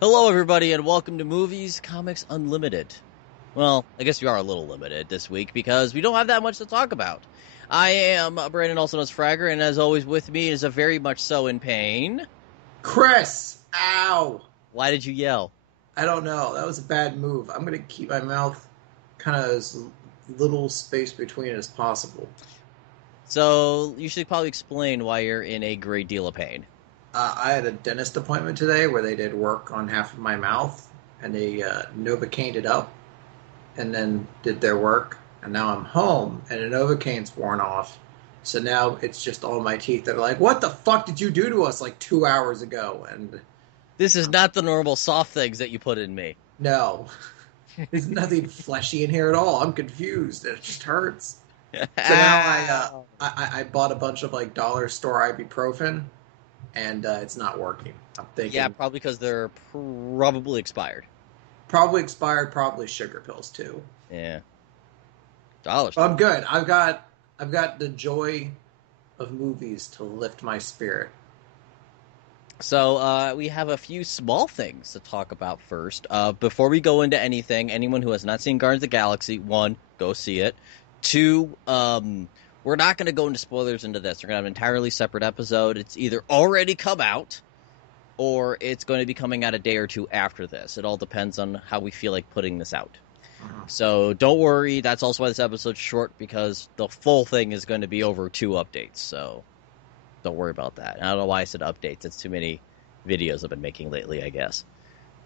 Hello, everybody, and welcome to Movies Comics Unlimited. Well, I guess we are a little limited this week because we don't have that much to talk about. I am Brandon, also known as Fragger, and as always with me is a very much so in pain. Chris, ow! Why did you yell? I don't know. That was a bad move. I'm gonna keep my mouth kind of as little space between as possible. So, you should probably explain why you're in a great deal of pain. I had a dentist appointment today where they did work on half of my mouth, and they Novocained it up, and then did their work. And now I'm home, and the Novocaine's worn off. So now it's just all my teeth that are like, "What the fuck did you do to us like 2 hours ago?" And This is not the normal soft things that you put in me. no, there's nothing fleshy in here at all. I'm confused. It just hurts. So now I bought a bunch of like dollar store ibuprofen, and it's not working. I'm thinking Yeah, probably because they're probably expired. probably expired, probably sugar pills too. Yeah. Dollars. But I'm good. I've got the joy of movies to lift my spirit. So we have a few small things to talk about first. Before we go into anything, anyone who has not seen Guardians of the Galaxy, one, go see it. Two, we're not going to go into spoilers into this. We're going to have an entirely separate episode. It's either already come out, or it's going to be coming out a day or two after this. It all depends on how we feel like putting this out. So don't worry. That's also why this episode's short, because the full thing is going to be over 2 updates. So don't worry about that. I don't know why I said updates. It's too many videos I've been making lately, I guess.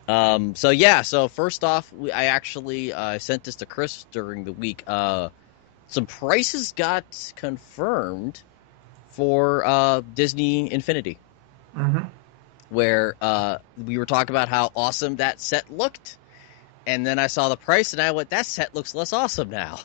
So first off, I actually sent this to Chris during the week. Some prices got confirmed for Disney Infinity, Mm-hmm. where we were talking about how awesome that set looked. And then I saw the price, and I went, that set looks less awesome now.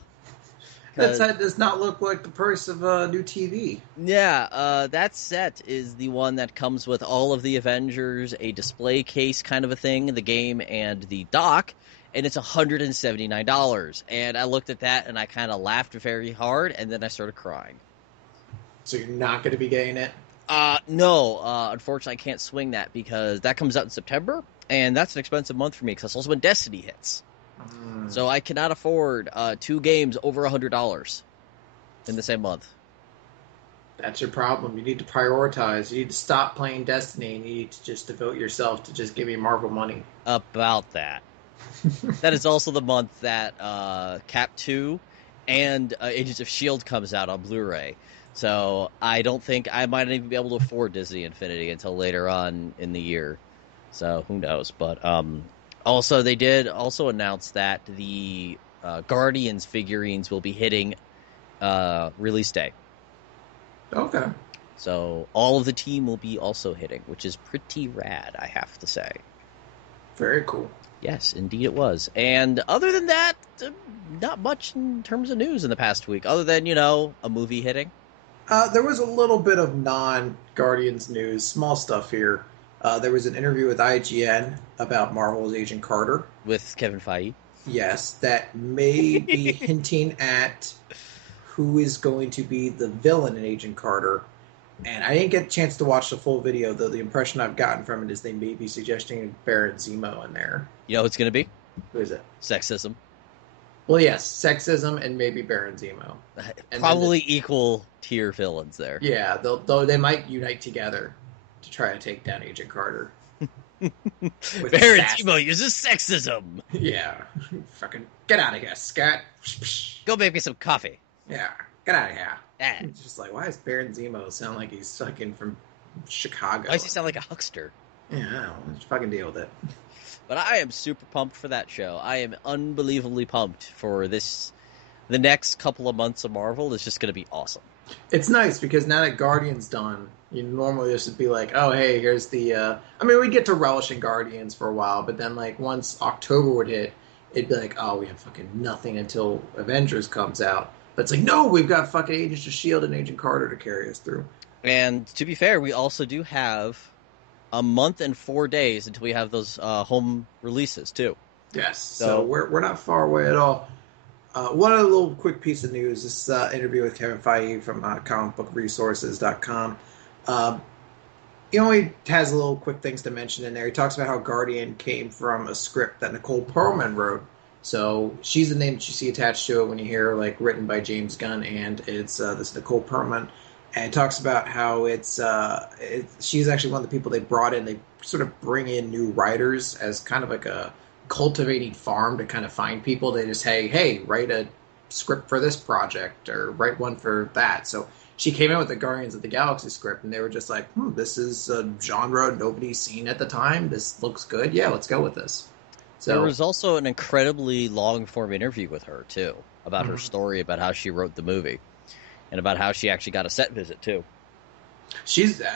That set does not look like the price of a new TV. Yeah, that set is the one that comes with all of the Avengers, a display case kind of a thing, the game, and the dock, and it's $179. And I looked at that, and I kind of laughed very hard, and then I started crying. So you're not going to be getting it? No, unfortunately, I can't swing that because that comes out in September, and that's an expensive month for me because that's also when Destiny hits. So I cannot afford 2 games over $100 in the same month. That's your problem. You need to prioritize. You need to stop playing Destiny, and you need to just devote yourself to just giving Marvel money. About that. That is also the month that Cap 2 and Agents of S.H.I.E.L.D. comes out on Blu-ray. So I don't think I might even be able to afford Disney Infinity until later on in the year. So who knows? But also, they did also announce that the Guardians figurines will be hitting release day. Okay. So all of the team will be also hitting, which is pretty rad, I have to say. Very cool. Yes, indeed it was. And other than that, not much in terms of news in the past week, other than, a movie hitting. There was a little bit of non-Guardians news, small stuff here. There was an interview with IGN about Marvel's Agent Carter. With Kevin Feige. Yes, that may be hinting at who is going to be the villain in Agent Carter. And I didn't get a chance to watch the full video, though the impression I've gotten from it is they may be suggesting Baron Zemo in there. You know who it's going to be? Who is it? Sexism. Well, yes, sexism and maybe Baron Zemo. Probably equal tier villains there. Yeah, they might unite together to try to take down Agent Carter. Baron Zemo uses sexism. Yeah. Fucking get out of here, scat. Go make me some coffee. Yeah, get out of here. Yeah. It's just like, why does Baron Zemo sound like he's fucking from Chicago? Why does he sound like a huckster? Yeah, I don't know. Let's fucking deal with it. But I am super pumped for that show. I am unbelievably pumped for this. The next couple of months of Marvel is just going to be awesome. It's nice because now that Guardians done, you normally just would be like, oh, hey, here's the... I mean, we get to relish in Guardians for a while, but then like once October would hit, it'd be like, oh, we have fucking nothing until Avengers comes out. But it's like, no, we've got fucking Agents of S.H.I.E.L.D. and Agent Carter to carry us through. And to be fair, we also do have a month and 4 days until we have those home releases, too. Yes, so we're not far away at all. One other little quick piece of news, this interview with Kevin Feige from comicbookresources.com. he only has little quick things to mention in there. He talks about how Guardian came from a script that Nicole Perlman wrote. So she's the name that you see attached to it when you hear like written by James Gunn, and it's this Nicole Perlman. And it talks about how she's actually one of the people they brought in. They sort of bring in new writers as kind of like a cultivating farm to kind of find people. They just hey, write a script for this project or write one for that. So she came in with the Guardians of the Galaxy script, and they were just like, this is a genre nobody's seen at the time. This looks good. Yeah, let's go with this. So there was also an incredibly long-form interview with her, too, about her story, about how she wrote the movie, and about how she actually got a set visit, too.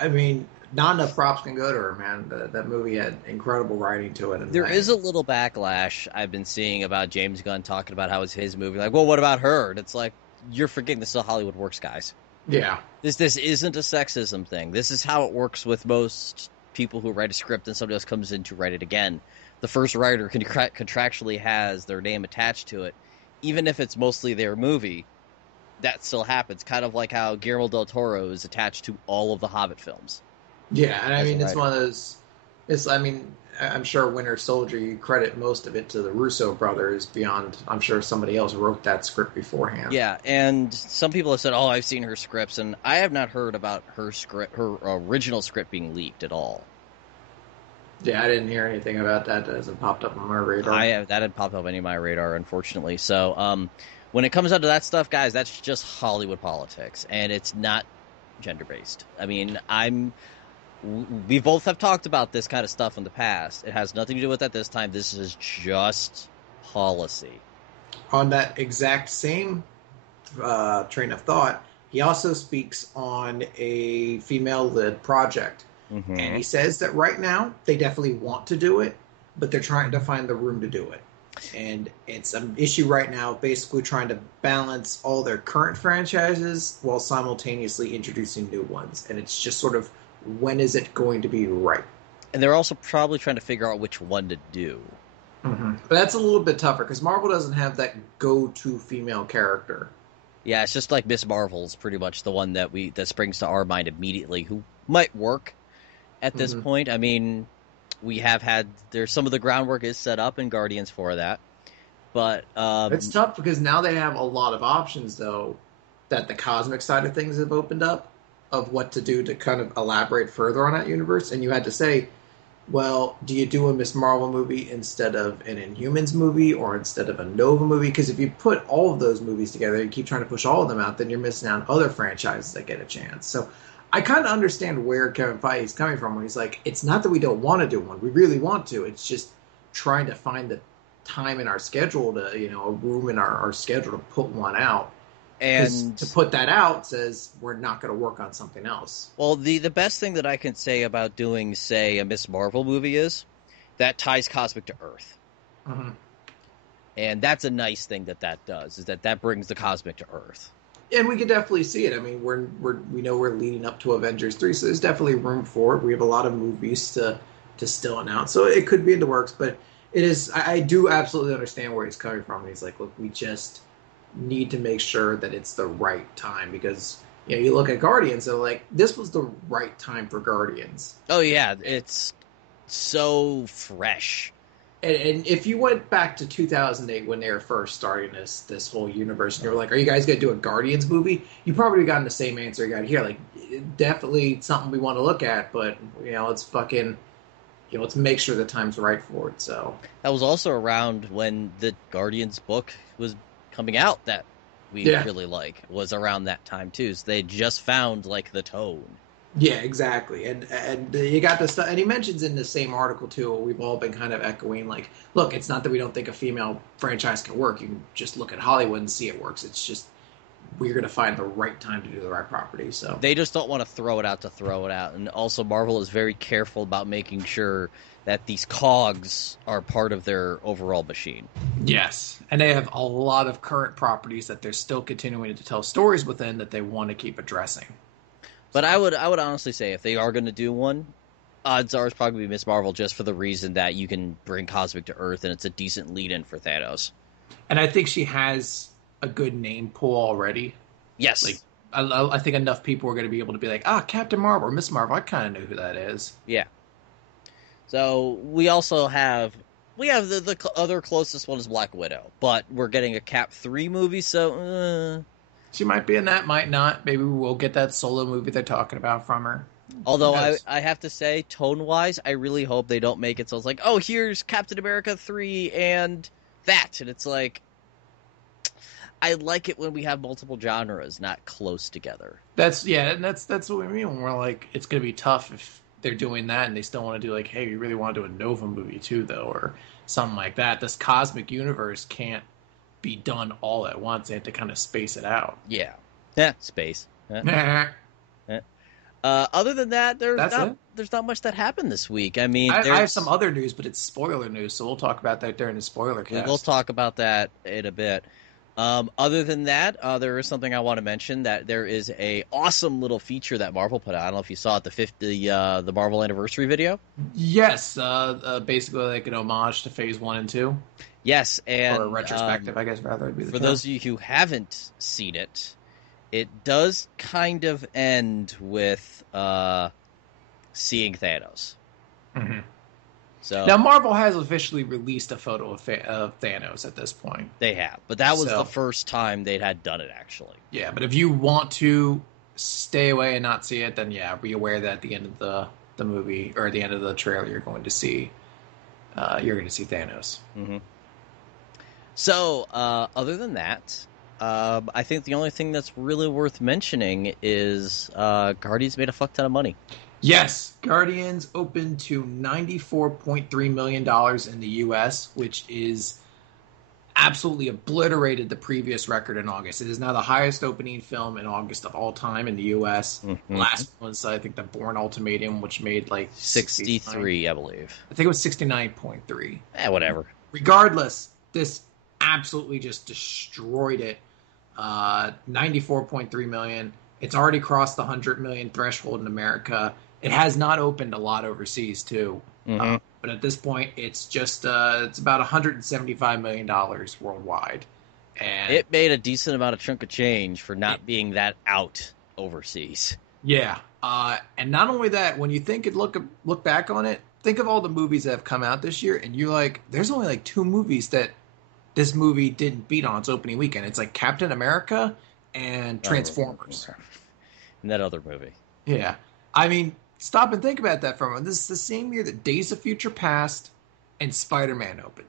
I mean, not enough props can go to her, man. That movie had incredible writing to it. And there is a little backlash I've been seeing about James Gunn talking about how it's his movie. Like, well, what about her? And it's like, you're forgetting this is how Hollywood works, guys. Yeah. This isn't a sexism thing. This is how it works with most people who write a script and somebody else comes in to write it again. The first writer contractually has their name attached to it, even if it's mostly their movie. That still happens, kind of like how Guillermo del Toro is attached to all of the Hobbit films. Yeah, and I mean, it's one of those. I'm sure Winter Soldier, you credit most of it to the Russo brothers. Beyond, I'm sure somebody else wrote that script beforehand. Yeah, and some people have said, "Oh, I've seen her scripts," and I have not heard about her original script being leaked at all. Yeah, I didn't hear anything about that. That hasn't popped up on my radar. That hadn't popped up on any of my radar, unfortunately. So, when it comes down to that stuff, guys, that's just Hollywood politics, and it's not gender-based. I mean, we both have talked about this kind of stuff in the past. It has nothing to do with that this time. This is just policy. On that exact same train of thought, he also speaks on a female-led project. Mm-hmm. And he says that right now, they definitely want to do it, but they're trying to find the room to do it. And it's an issue right now, basically trying to balance all their current franchises while simultaneously introducing new ones. And it's just sort of, when is it going to be right? And they're also probably trying to figure out which one to do. Mm-hmm. But that's a little bit tougher, because Marvel doesn't have that go-to female character. Yeah, it's just like Miss Marvel's pretty much the one that springs to our mind immediately, who might work at this point. I mean, there's some of the groundwork is set up in Guardians for that. But it's tough because now they have a lot of options, though, that the cosmic side of things have opened up of what to do to kind of elaborate further on that universe. And you had to say, well, do you do a Miss Marvel movie instead of an Inhumans movie or instead of a Nova movie? Because if you put all of those movies together and keep trying to push all of them out, then you're missing out on other franchises that get a chance. So I kind of understand where Kevin Feige is coming from when he's like, it's not that we don't want to do one. We really want to. It's just trying to find the time in our schedule to, a room in our schedule to put one out. And to put that out says we're not going to work on something else. Well, the best thing that I can say about doing, say, a Miss Marvel movie is that ties Cosmic to Earth. Mm-hmm. And that's a nice thing that does, is that brings the Cosmic to Earth. And we can definitely see it. I mean, we know we're leading up to Avengers 3, so there's definitely room for it. We have a lot of movies to still announce, so it could be in the works. But it is. I do absolutely understand where he's coming from. He's like, look, we just need to make sure that it's the right time, because you look at Guardians and like, this was the right time for Guardians. Oh yeah, it's so fresh. And if you went back to 2008 when they were first starting this whole universe, and you were like, are you guys going to do a Guardians movie? You probably gotten the same answer you got here. Like, definitely something we want to look at, but, let's fucking, let's make sure the time's right for it. So that was also around when the Guardians book was coming out that we really was around that time, too. So they just found, the tone. Yeah, exactly. And you got this stuff, and he mentions in the same article too, we've all been kind of echoing, look, it's not that we don't think a female franchise can work. You can just look at Hollywood and see it works. It's just we're going to find the right time to do the right property. So they just don't want to throw it out. And also Marvel is very careful about making sure that these cogs are part of their overall machine. Yes. And they have a lot of current properties that they're still continuing to tell stories within that they want to keep addressing. But I would honestly say if they are going to do one, odds are it's probably going to be Miss Marvel, just for the reason that you can bring Cosmic to Earth and it's a decent lead-in for Thanos. And I think she has a good name pool already. Yes. I think enough people are going to be able to be like, Captain Marvel or Miss Marvel. I kind of know who that is. Yeah. So we have the other closest one is Black Widow, but we're getting a Cap 3 movie, so She might be in that, might not. Maybe we'll get that solo movie they're talking about from her. Who although I knows? I have to say, tone wise, I really hope they don't make it so it's like, oh, here's Captain America 3 and that, and it's like I like it when we have multiple genres not close together. And that's what we mean when we're like, it's going to be tough if they're doing that and they still want to do like, hey, we really want to do a Nova movie too, though, or something like that. This cosmic universe can't be done all at once. They have to kind of space it out. Yeah. Yeah, space. Yeah. Nah, Yeah. Other than that, that's it. there's not much that happened this week. I mean, I have some other news, but it's spoiler news, so we'll talk about that during the spoiler cast. we'll talk about that in a bit. Other than that, there is something I want to mention that there is a awesome little feature that Marvel put out. I don't know if you saw it, the Marvel anniversary video. Yes, basically like an homage to Phase 1 and 2. Yes, and Or a retrospective, I guess, rather would be the for term. those of you who haven't seen it, it does kind of end with seeing Thanos. Mm-hmm. So Now, Marvel has officially released a photo of Thanos at this point. they have, but that was So- the first time they'd had done it actually. Yeah, but if you want to stay away and not see it, then yeah, be aware that at the end of the movie or at the end of the trailer, you're going to see Thanos. Mm-hmm. So, other than that, I think the only thing that's really worth mentioning is Guardians made a fuck ton of money. Yes, Guardians opened to $94.3 million in the U.S., which is absolutely obliterated the previous record in August. It is now the highest opening film in August of all time in the U.S. Mm-hmm. Last one was, I think, The Bourne Ultimatum, which made like 63, I believe. I think it was 69.3. Whatever. Regardless, this absolutely just destroyed it. 94.3 million. It's already crossed the 100 million threshold in America. It has not opened a lot overseas too. Mm-hmm. But at this point, it's just it's about $175 million worldwide. And It made a decent amount of chunk of change for not being that out overseas. yeah. And not only that, when you look back on it, think of all the movies that have come out this year, and you're like, there's only like 2 movies that this movie didn't beat on its opening weekend. It's like Captain America and Transformers. And that other movie. Yeah. I mean, stop and think about that for a moment. This is the same year that Days of Future Past and Spider-Man opened.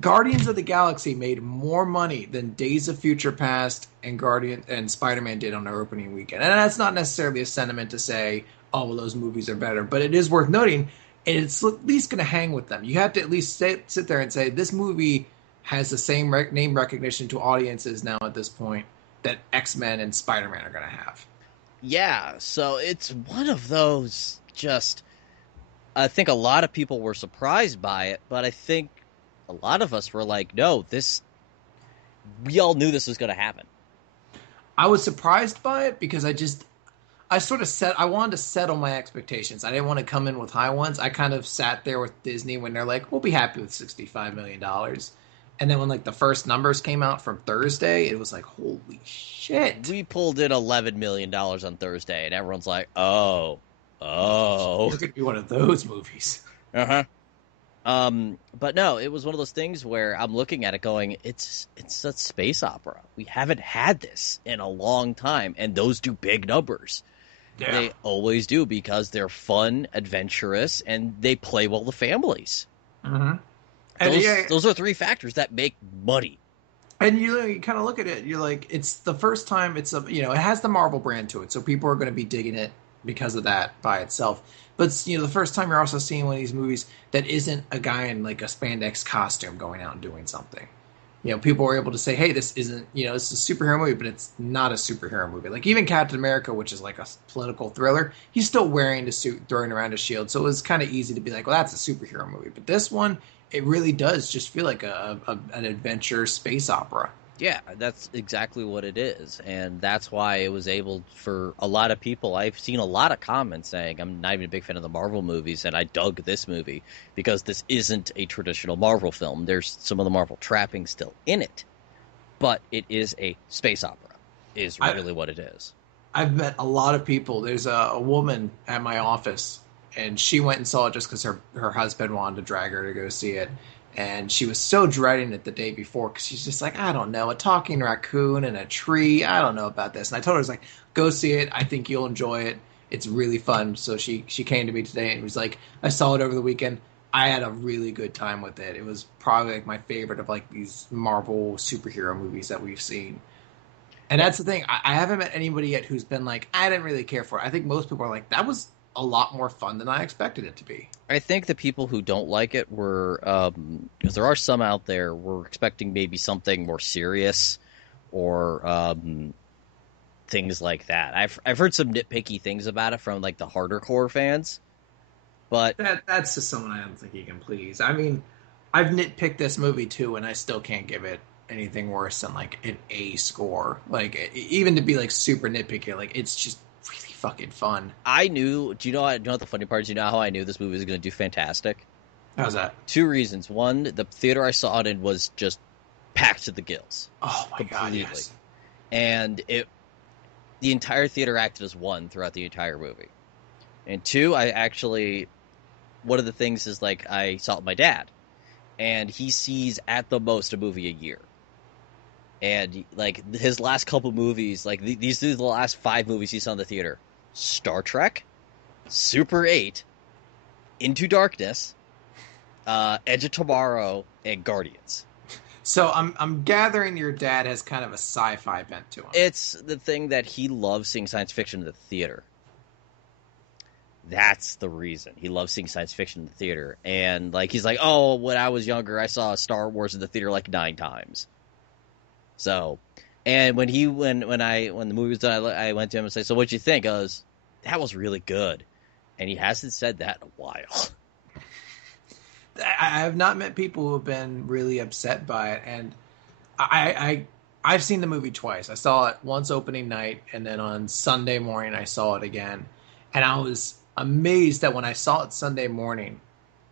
Guardians of the Galaxy made more money than Days of Future Past and Spider-Man did on their opening weekend. And that's not necessarily a sentiment to say, oh, well, those movies are better. But it is worth noting, and it's at least going to hang with them. You have to at least sit there and say, this movie has the same name recognition to audiences now at this point that X-Men and Spider-Man are going to have. Yeah, so it's one of those just... I think a lot of people were surprised by it, but I think a lot of us were like, no, we all knew this was going to happen. I was surprised by it because I wanted to settle my expectations. I didn't want to come in with high ones. I kind of sat there with Disney when they're like, we'll be happy with $65 million. And then when like the first numbers came out from Thursday, it was like, holy shit. We pulled in $11 million on Thursday, and everyone's like, oh. It's going to be one of those movies. Uh-huh. But no, it was one of those things where I'm looking at it going, it's a space opera. We haven't had this in a long time, and those do big numbers. Yeah. They always do because they're fun, adventurous, and they play well with families. Mm-hmm. And Those are 3 factors that make money. And you kind of look at it, you're like, it's the first time it has the Marvel brand to it, so people are going to be digging it because of that by itself. But the first time you're also seeing one of these movies that isn't a guy in like a spandex costume going out and doing something. People were able to say, hey, this isn't, it's a superhero movie, but it's not a superhero movie. Like even Captain America, which is like a political thriller, he's still wearing the suit, throwing around a shield. So it was kind of easy to be like, well, that's a superhero movie. But this one, it really does just feel like an adventure space opera. Yeah, that's exactly what it is. And that's why it was able for a lot of people. I've seen a lot of comments saying I'm not even a big fan of the Marvel movies, and I dug this movie because this isn't a traditional Marvel film. There's some of the Marvel trappings still in it, but it is a space opera. is really what it is. I've met a lot of people. There's a woman at my office, and she went and saw it just because her husband wanted to drag her to go see it. And she was so dreading it the day before because she's just like, I don't know, a talking raccoon and a tree. I don't know about this. And I told her, I was like, go see it. I think you'll enjoy it. It's really fun. So she came to me today and was like, I saw it over the weekend. I had a really good time with it. It was probably like my favorite of like these Marvel superhero movies that we've seen. And that's the thing. I haven't met anybody yet who's been like, I didn't really care for it. I think most people are like, that was a lot more fun than I expected it to be. I think the people who don't like it were, because there are some out there, were expecting maybe something more serious or things like that. I've heard some nitpicky things about it from like the harder core fans, but that's just someone I don't think you can please. I mean, I've nitpicked this movie too, and I still can't give it anything worse than like an A score. Like even to be like super nitpicky, like it's just really fucking fun. I knew. Do you know what the funny part is? You know how I knew this movie was going to do fantastic? How's that? 2 reasons. One, the theater I saw it in was just packed to the gills. Oh my god, yes. And the entire theater acted as one throughout the entire movie. And 2, one of the things is like I saw it with my dad, and he sees at the most a movie a year. And like his last couple movies, like these are the last 5 movies he saw in the theater: Star Trek, Super 8, Into Darkness, Edge of Tomorrow, and Guardians. So I'm gathering your dad has kind of a sci-fi bent to him. It's the thing that he loves seeing science fiction in the theater. That's the reason. He loves seeing science fiction in the theater. And like he's like, oh, when I was younger, I saw Star Wars in the theater like 9 times. So, and when the movie was done, I went to him and said, so what'd you think? I goes, that was really good. And he hasn't said that in a while. I have not met people who have been really upset by it, and I've seen the movie twice. I saw it once opening night, and then on Sunday morning I saw it again, and I was amazed that when I saw it Sunday morning,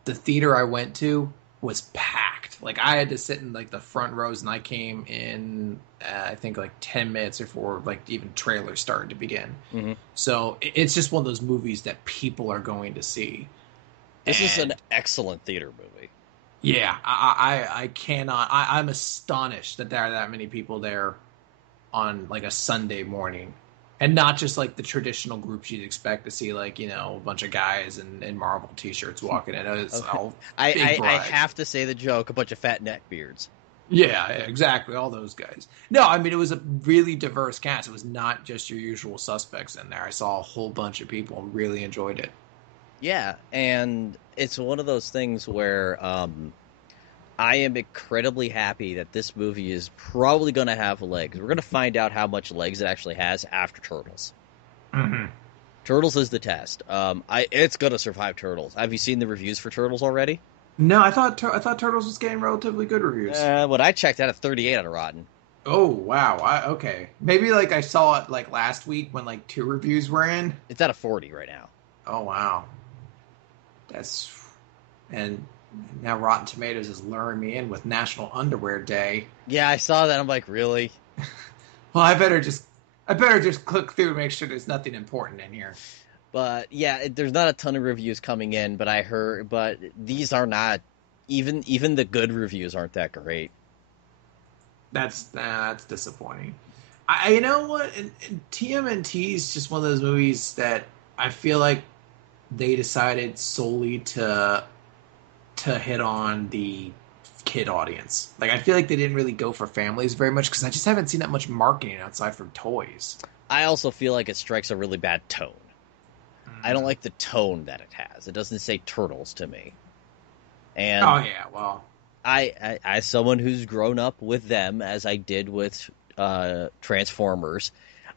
the theater I went to was packed. Like I had to sit in like the front rows, and I came in I think like 10 minutes before like even trailers started to begin. Mm-hmm. So it's just one of those movies that people are going to see. This is an excellent theater movie. Yeah, I cannot. I'm astonished that there are that many people there on like a Sunday morning, and not just like the traditional groups you'd expect to see, like a bunch of guys in Marvel t-shirts walking in. It's all I have to say the joke: a bunch of fat neckbeards. Yeah, exactly. All those guys. No, I mean it was a really diverse cast. It was not just your usual suspects in there. I saw a whole bunch of people and really enjoyed it. Yeah, and it's one of those things where I am incredibly happy that this movie is probably going to have legs. We're going to find out how much legs it actually has after Turtles. Mm-hmm. Turtles is the test. It's going to survive Turtles. Have you seen the reviews for Turtles already? No, I thought Turtles was getting relatively good reviews. When I checked out at 38 on Rotten. Oh, wow. Okay. Maybe like I saw it like last week when like 2 reviews were in. It's at a 40 right now. Oh, wow. And now Rotten Tomatoes is luring me in with National Underwear Day. Yeah, I saw that. I'm like, really? Well, I better just click through and make sure there's nothing important in here. But yeah, there's not a ton of reviews coming in, but these are not even the good reviews aren't that great. That's disappointing. You know what? And TMNT is just one of those movies that I feel like they decided solely to hit on the kid audience. Like I feel like they didn't really go for families very much because I just haven't seen that much marketing outside from toys. I also feel like it strikes a really bad tone. I don't like the tone that it has. It doesn't say Turtles to me. And oh yeah, well, I as someone who's grown up with them as I did with Transformers,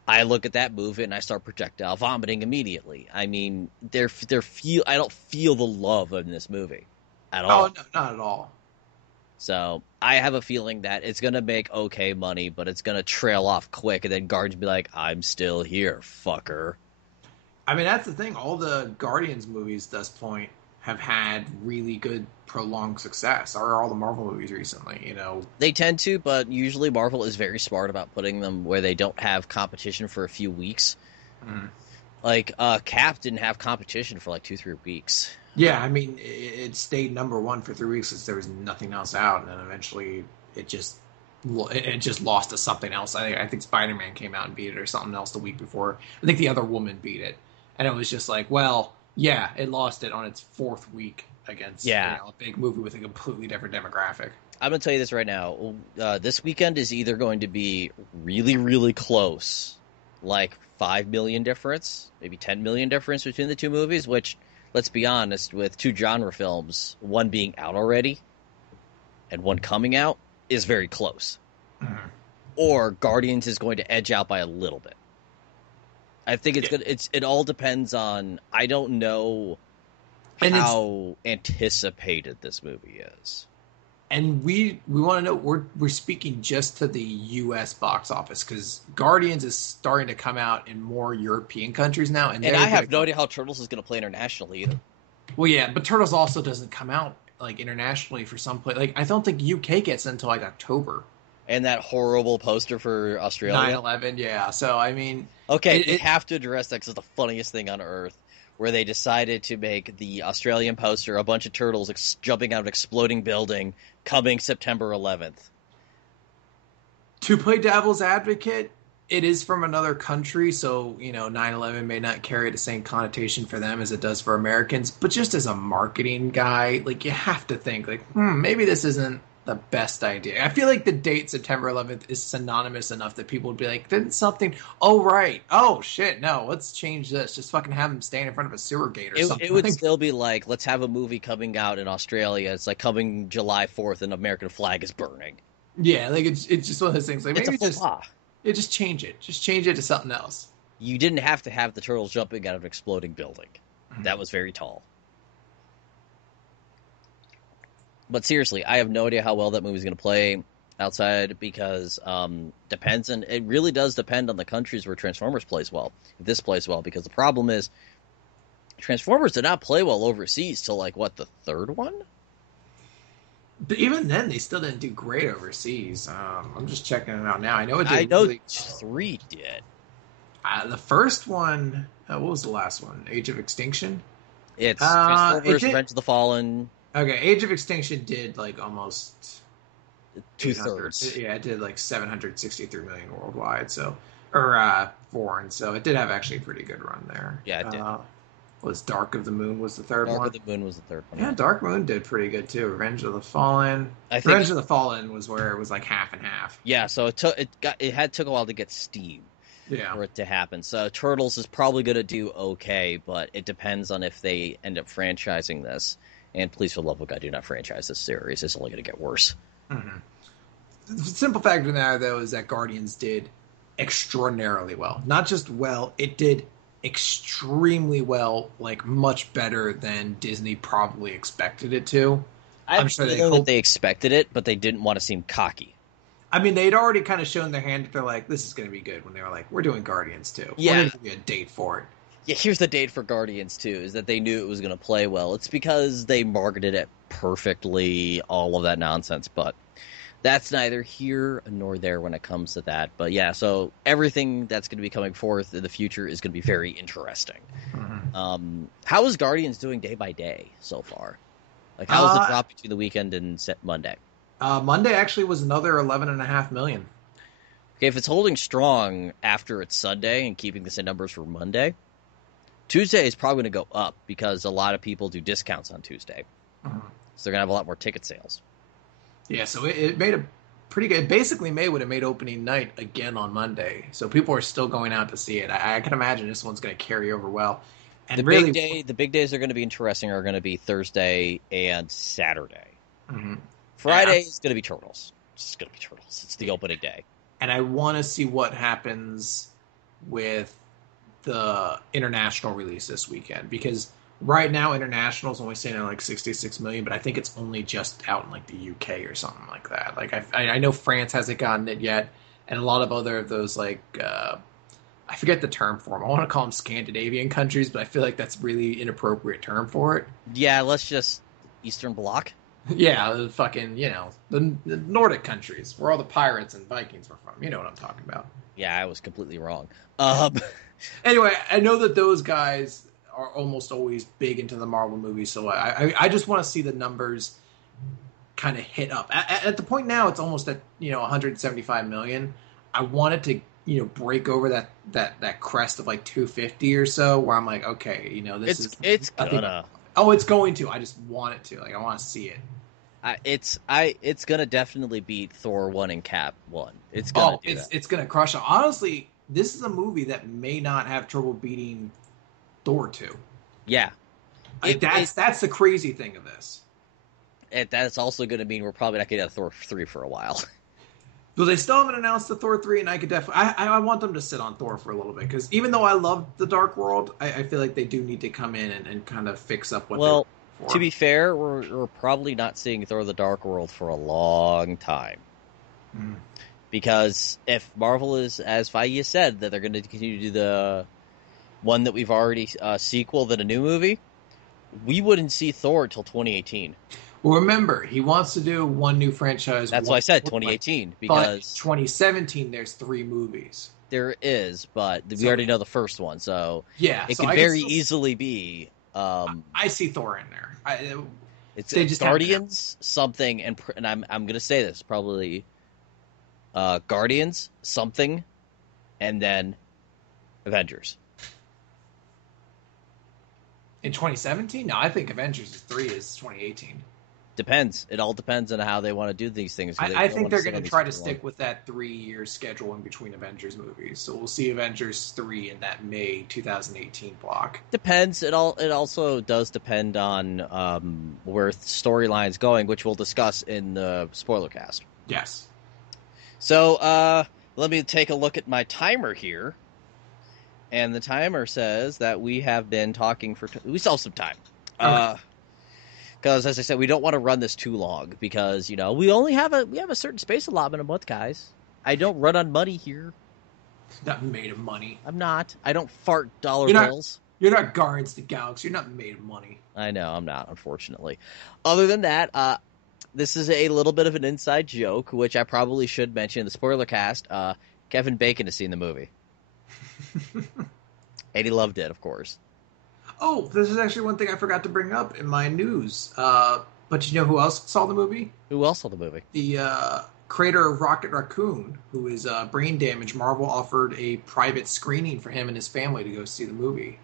I look at that movie and I start projectile vomiting immediately. I mean, I don't feel the love in this movie at all. Oh, no, not at all. So I have a feeling that it's going to make okay money, but it's going to trail off quick, and then Guardians be like, I'm still here, fucker. I mean, that's the thing. All the Guardians movies, thus point, have had really good prolonged success. Are all the Marvel movies recently? They tend to, but usually Marvel is very smart about putting them where they don't have competition for a few weeks. Mm. Like, Cap didn't have competition for like 2-3 weeks. Yeah, I mean, it stayed number one for 3 weeks because there was nothing else out, and then eventually it just lost to something else. I think Spider-Man came out and beat it, or something else the week before. I think the other woman beat it, and it was just like, well, yeah, it lost it on its fourth week against a big movie with a completely different demographic. I'm gonna tell you this right now. This weekend is either going to be really, really close, like 5 million difference, maybe 10 million difference between the two movies, which, let's be honest, with two genre films, one being out already and one coming out, is very close. Mm-hmm. Or Guardians is going to edge out by a little bit. I think it's good. It all depends on, I don't know how anticipated this movie is. And we want to know, we're speaking just to the U.S. box office, because Guardians is starting to come out in more European countries now. And I have no idea how Turtles is going to play internationally either. Well, yeah, but Turtles also doesn't come out like internationally for some place. Like, I don't think UK gets until like October. And that horrible poster for Australia. 9/11, yeah. So, I mean... Okay, you have to address that because it's the funniest thing on earth, where they decided to make the Australian poster a bunch of turtles jumping out of an exploding building coming September 11th. To play devil's advocate, it is from another country, so, 9/11 may not carry the same connotation for them as it does for Americans, but just as a marketing guy, like, you have to think, like, maybe this isn't the best idea. I feel like the date September 11th is synonymous enough that people would be like, didn't something, oh, right, oh, shit, no, let's change this. Just fucking have them stand in front of a sewer gate or something. It would still be like, let's have a movie coming out in Australia. It's like coming July 4th and American flag is burning. Yeah, like, it's just one of those things. Like, it's maybe just change it. Just change it to something else. You didn't have to have the turtles jumping out of an exploding building. Mm-hmm. That was very tall. But seriously, I have no idea how well that movie's going to play outside, because it really does depend on the countries where Transformers plays well. If this plays well, because the problem is Transformers did not play well overseas till the third one? But even then, they still didn't do great overseas. I'm just checking it out now. I know it did. I know 3 did. The first one, what was the last one? Age of Extinction? It's Transformers, Revenge of the Fallen. Okay, Age of Extinction did almost 2/3. Yeah, it did 763 million worldwide. So, or foreign. So it did have actually a pretty good run there. Yeah, it did. Was Dark of the Moon was the third one? Dark of the Moon was the third one. Yeah, Dark Moon did pretty good too. Revenge of the Fallen. Revenge of the Fallen was where it was half and half. Yeah, so it took a while to get steam. Yeah. For it to happen. So Turtles is probably going to do okay, but it depends on if they end up franchising this. And please, for the love of God, do not franchise this series. It's only going to get worse. Mm-hmm. The simple fact of the matter, though, is that Guardians did extraordinarily well. Not just well, it did extremely well, much better than Disney probably expected it to. I'm sure they expected it, but they didn't want to seem cocky. I mean, they'd already kind of shown their hand that they're like, this is going to be good, when they were like, we're doing Guardians 2. Yeah. We're going to give you a date for it. Yeah, here's the date for Guardians 2, is that they knew it was going to play well. It's because they marketed it perfectly, all of that nonsense, but that's neither here nor there when it comes to that. But yeah, so everything that's going to be coming forth in the future is going to be very interesting. Mm-hmm. How is Guardians doing day by day so far? How's the drop between the weekend and Monday? Monday actually was another 11.5 million. Okay, if it's holding strong after it's Sunday and keeping the same numbers for Monday, Tuesday is probably going to go up because a lot of people do discounts on Tuesday. Mm-hmm. So they're going to have a lot more ticket sales. Yeah, so it made a pretty good... It basically made what it made opening night again on Monday. So people are still going out to see it. I can imagine this one's going to carry over well. And the big days are going to be interesting are going to be Thursday and Saturday. Mm-hmm. Friday is going to be Turtles. It's going to be Turtles. It's the opening day. And I want to see what happens with the international release this weekend, because right now international is only saying 66 million, but I think it's only just out in the UK or something like that. I know France hasn't gotten it yet, and a lot of other of those I forget the term for them. I want to call them Scandinavian countries, but I feel like that's really inappropriate term for it. Yeah, let's just Eastern Bloc. Yeah, the fucking, the Nordic countries, where all the pirates and Vikings were from. You know what I'm talking about. Yeah, I was completely wrong. Um, Anyway, I know that those guys are almost always big into the Marvel movies, so I just want to see the numbers kind of hit up. At the point now, it's almost at 175 million. I want it to break over that crest of like 250 or so, where I'm like, okay, it's gonna. Oh, it's going to. I just want it to. Like, I want to see it. It's gonna definitely beat Thor 1 and Cap 1. It's gonna do that. It's gonna crush it. Honestly, this is a movie that may not have trouble beating Thor 2. Yeah. That's the crazy thing of this. That's also going to mean we're probably not going to get a Thor 3 for a while. But they still haven't announced the Thor 3, and I could definitely... I want them to sit on Thor for a little bit, because even though I love the Dark World, I feel like they do need to come in and kind of fix up what well, they're for. To be fair, we're probably not seeing Thor the Dark World for a long time. Mm. Because if Marvel is, as Feige said, that they're going to continue to do the one that we've already sequel, then a new movie, we wouldn't see Thor until 2018. Well, remember, he wants to do one new franchise. That's why I said 2018, because... But 2017, there's 3 movies. There is, but we already know the first one, so... Yeah. It could very easily be... I see Thor in there. It's Guardians, something, and I'm going to say this, probably... Guardians, something, and then Avengers. In 2017? No, I think Avengers 3 is 2018. Depends. It all depends on how they want to do these things. I think they're going to try to stick with that 3-year schedule in between Avengers movies. So we'll see Avengers 3 in that May 2018 block. Depends. It also does depend on where the storyline's going, which we'll discuss in the spoiler cast. Yes. So let me take a look at my timer here. And the timer says that we have been talking for... we still have some time. Okay. Because, as I said, we don't want to run this too long. Because, we only have a certain space allotment a month, guys. I don't run on money here. Not made of money. I'm not. I don't fart dollar bills. You're not Guardians of the Galaxy. You're not made of money. I know, I'm not, unfortunately. Other than that, this is a little bit of an inside joke, which I probably should mention in the spoiler cast. Kevin Bacon has seen the movie. And he loved it, of course. Oh, this is actually one thing I forgot to bring up in my news. But you know who else saw the movie? Who else saw the movie? The creator of Rocket Raccoon, who is brain damaged. Marvel offered a private screening for him and his family to go see the movie.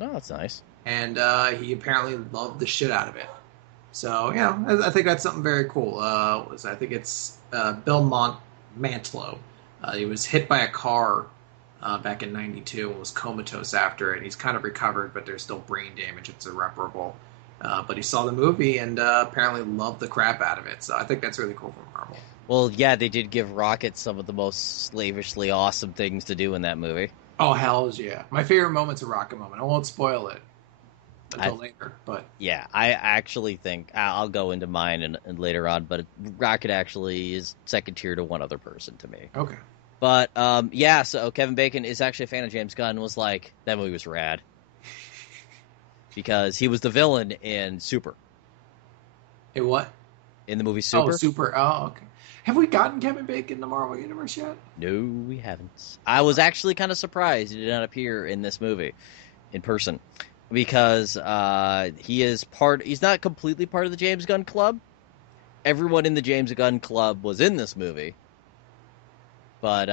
Oh, that's nice. And he apparently loved the shit out of it. So, I think that's something very cool. I think it's Bill Mantlo. He was hit by a car back in 92 and was comatose after it. He's kind of recovered, but there's still brain damage. It's irreparable. But he saw the movie and apparently loved the crap out of it. So I think that's really cool for Marvel. Well, yeah, they did give Rocket some of the most slavishly awesome things to do in that movie. Oh, hells yeah. My favorite moment's a Rocket moment. I won't spoil it until later, but... Yeah, I actually think... I'll go into mine and later on, but Rocket actually is second tier to one other person to me. Okay. But, so Kevin Bacon is actually a fan of James Gunn and was like, that movie was rad. Because he was the villain in Super. In what? In the movie Super. Oh, Super. Oh, okay. Have we gotten Kevin Bacon in the Marvel Universe yet? No, we haven't. I was actually kind of surprised he did not appear in this movie in person. Because he's not completely part of the James Gunn Club. Everyone in the James Gunn Club was in this movie. But,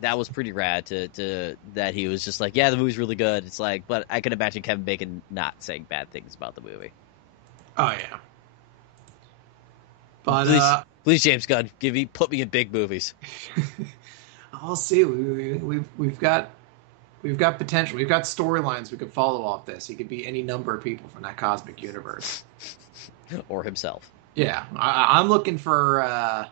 that was pretty rad to that he was just like, yeah, the movie's really good. It's like, but I can imagine Kevin Bacon not saying bad things about the movie. Oh, yeah. But, please, James Gunn, put me in big movies. I'll see. We've got potential. We've got storylines we could follow off this. He could be any number of people from that cosmic universe. Or himself. Yeah. I'm looking for...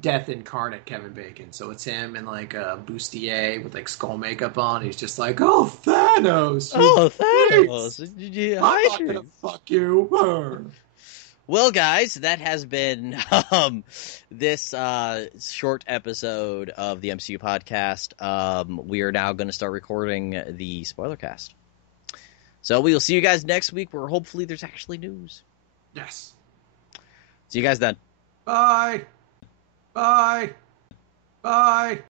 Death Incarnate Kevin Bacon. So it's him in like a bustier with like skull makeup on. He's just like, oh, Thanos. Oh, Thanos. I'm not gonna fuck you. Well, guys, that has been this short episode of the MCU podcast. We are now going to start recording the spoiler cast. So we will see you guys next week where hopefully there's actually news. Yes. See you guys then. Bye. Bye. Bye.